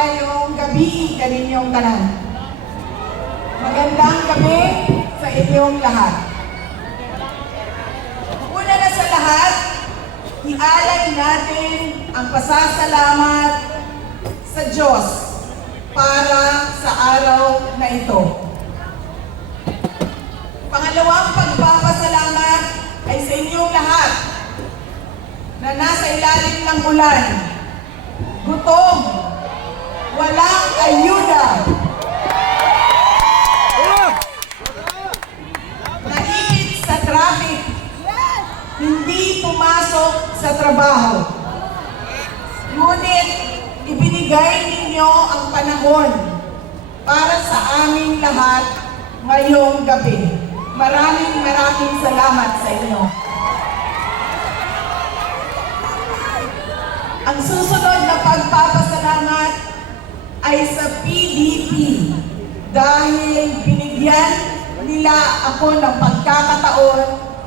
maayong gabi kaninyong tanan. Magandang gabi sa inyong lahat. Una na sa lahat, ialay natin ang pasasalamat sa Diyos para sa araw na ito. Pangalawang pagpapasalamat ay sa inyong lahat na nasa ilalim ng ulan, gutom, walang ayuda, naipit sa traffic, hindi pumasok sa trabaho. Ngunit ibinigay ninyo ang panahon para sa aming lahat ngayong gabi. Maraming salamat sa inyo. Ang susunod na pagpapasalamat ay sa PDP dahil binigyan nila ako ng pagkakataon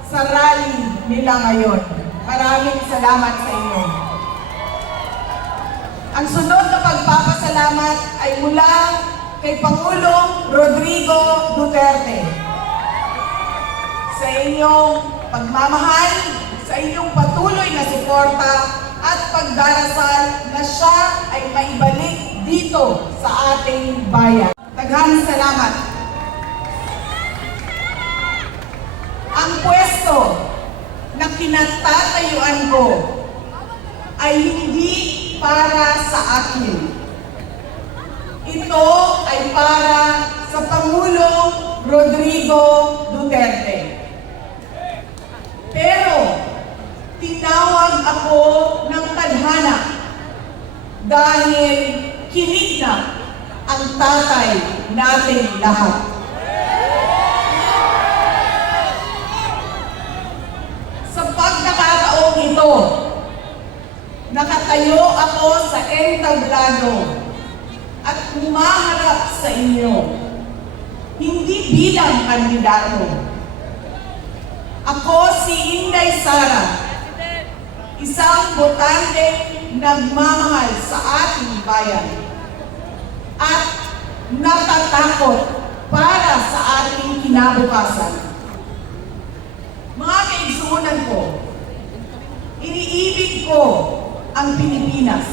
sa rally nila ngayon. Maraming salamat sa inyo. Ang sunod na pagpapasalamat ay mula kay Pangulong Rodrigo Duterte. Sa inyong pagmamahal, sa inyong patuloy na suporta at pagdarasal na siya ay maibalik dito sa ating bayan. Daghang salamat. Ang pwesto na kinatatayuan ko ay hindi para sa akin. Ito ay para sa Pangulong Rodrigo Duterte. Pero tinawag ako ng tadhana dahil kinidnap ang tatay nating lahat. Sa pagkakataong ito, nakatayo ako sa entablado at humaharap sa inyo, hindi bilang kandidato. Ako si Inday Sara, isang botanteng nagmamahal sa ating bayan at natatakot para sa ating kinabukasan. Mga kaigsuunan ko, iniibig ko ang Pilipinas.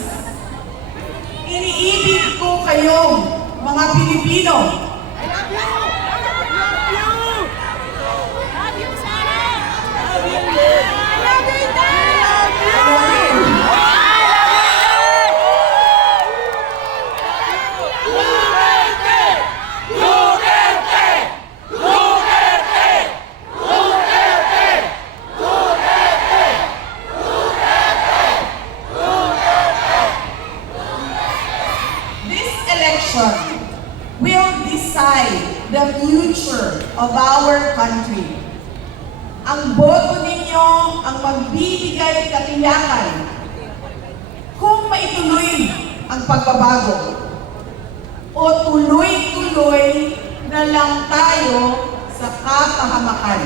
Iniibig ko kayong mga Pilipino. I love you! I love you! Love you, Sarah! Love you, Dad! I love you, Dad! This election will decide the future of our country. Ang boto ninyo ang magbibigay katiyakan kung maituloy ang pagbabago o tuloy-tuloy na lang tayo sa kapahamakan.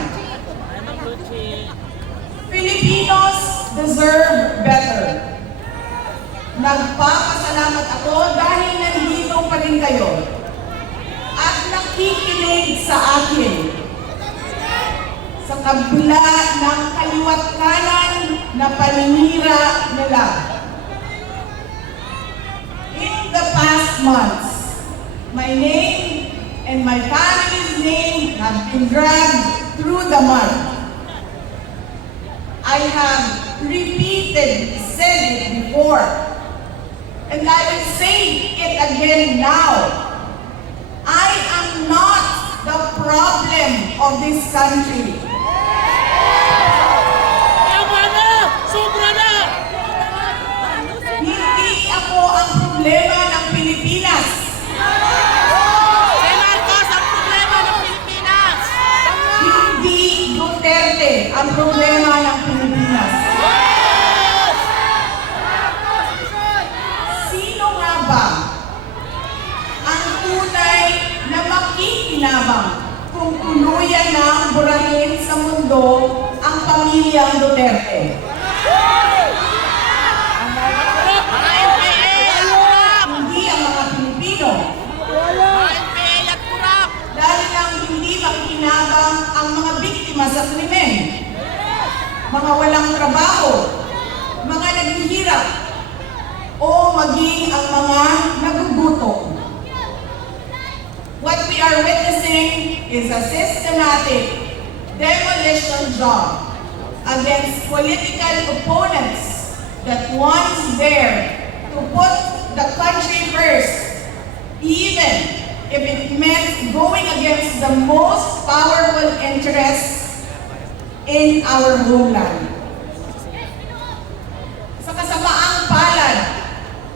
Filipinos deserve better. Nagpapasalamat ako dahil nandito pa rin kayo at nakikinig sa akin sa kabila ng kaliwat kanan na paninira nila. In the past months, my name and my family's name have been dragged through the mud. I have repeatedly said it before, and I will say it again now. I am not the problem of this country. Tama na! Sobra na! Hindi ako ang problema ng Pilipinas. Si Marcos ang problema ng Pilipinas! Hindi Duterte ang problema ng Pilipinas. Sino nga ba ang tunay na makikinabang kung tuluyan na burahin sa mundo ang pamilyang Duterte? Mga MPA, ano na? Hindi ang maging ang mga nagugutom. What we are witnessing is a systematic demolition job against political opponents that once dare to put the country first, even if it meant going against the most powerful interests in our homeland. Sa kasamaang palad,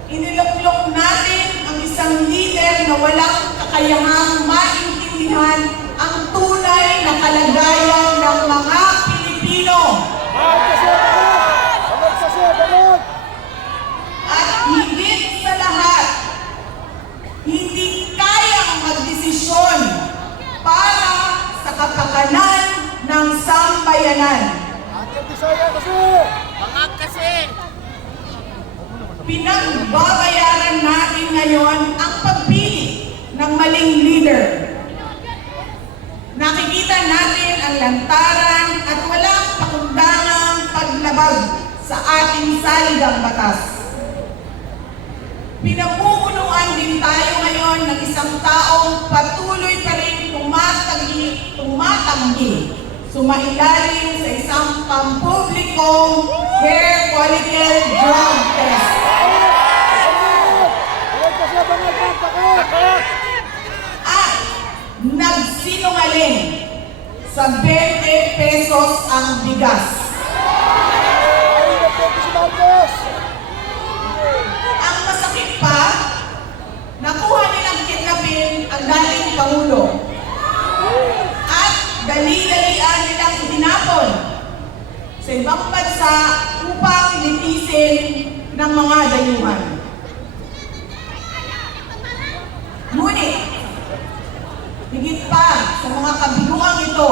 iniluklok natin ang isang leader na walang kakayahang maintindihan ang tunay na kalagayan ng mga Pilipino. At higit sa lahat, hindi kayang magdesisyon para sa kapakanan ng sambayanan. Bangag kasi! Pinagbabayaran natin ngayon ang pagpili ng maling leader. Nakikita natin ang lantaran at walang pakundangang paglabag sa ating saligang batas. Pinamumunuan din tayo ngayon ng isang taong patuloy pa rin tumatanggi, sumailalim sa isang pampublikong hair follicle drug test. At nagsinungaling sa 20 pesos ang bigas. Ang masakit pa, nakuha nilang kidnapin ang dating Pangulo. At dali-dalian nilang itinapon sa ibang bansa upang litisin ng mga dayuhan. Ngunit, higit pa sa mga kabiguang ito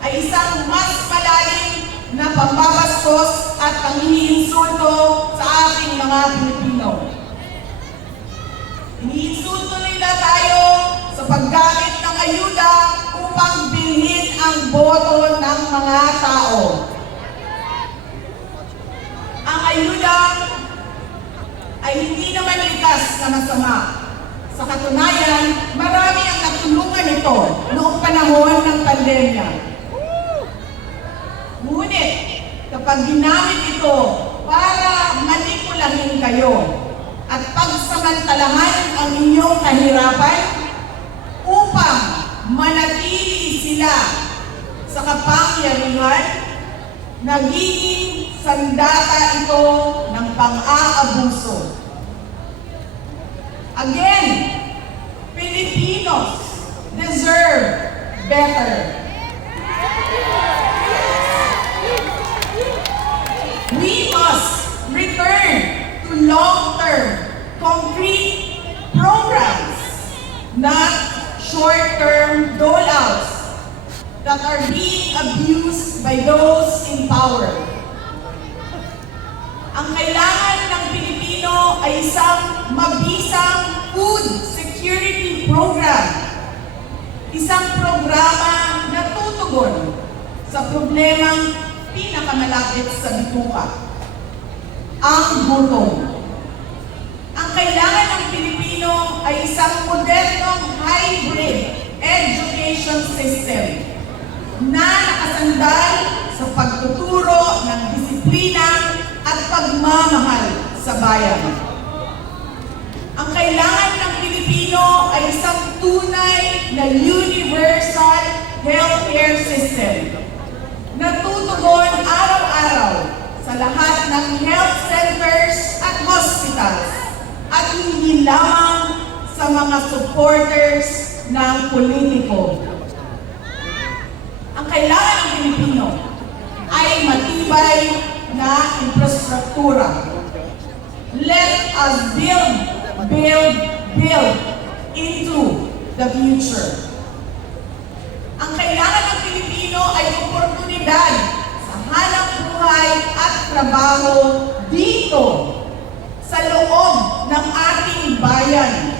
ay isang mas malalim na pambabastos at panghihinsulto sa ating mga Pilipino. Iniinsulto nila tayo sa paggamit ng ayuda upang bilhin ang boto ng mga tao. Ang ayuda ay hindi naman likas na masama. Sa katunayan, marami ang natulungan ito noong panahon ng pandemya. Ngunit, kapag ginamit ito para manipulahin kayo at pagsamantalahan ang inyong kahirapan upang manatili sila sa kapangyarihan, nagiging sandata ito ng pang-aabuso. Again, Filipinos deserve better. We must return to long-term, concrete programs, not short-term dole-outs that are being abused by those in power. Ang kailangan ng Pilipino ay isang mabisang food security program. Isang programa na tutugon sa problemang pinakamalapit sa bituka, ang gutom. Ang kailangan ng Pilipino ay isang modernong hybrid education system na nakasandal sa pagtuturo ng disiplina at pagmamahal sa bayan. Ang kailangan ng Pilipino ay isang tunay na universal healthcare system na tutugon araw-araw sa lahat ng health centers at hospitals at hindi lamang sa mga supporters ng politiko. Ang kailangan ng Pilipino ay matibay na infrastruktura. Let us build into the future. Ang kailangan ng Pilipino ay oportunidad sa hanap buhay at trabaho dito sa loob ng ating bayan.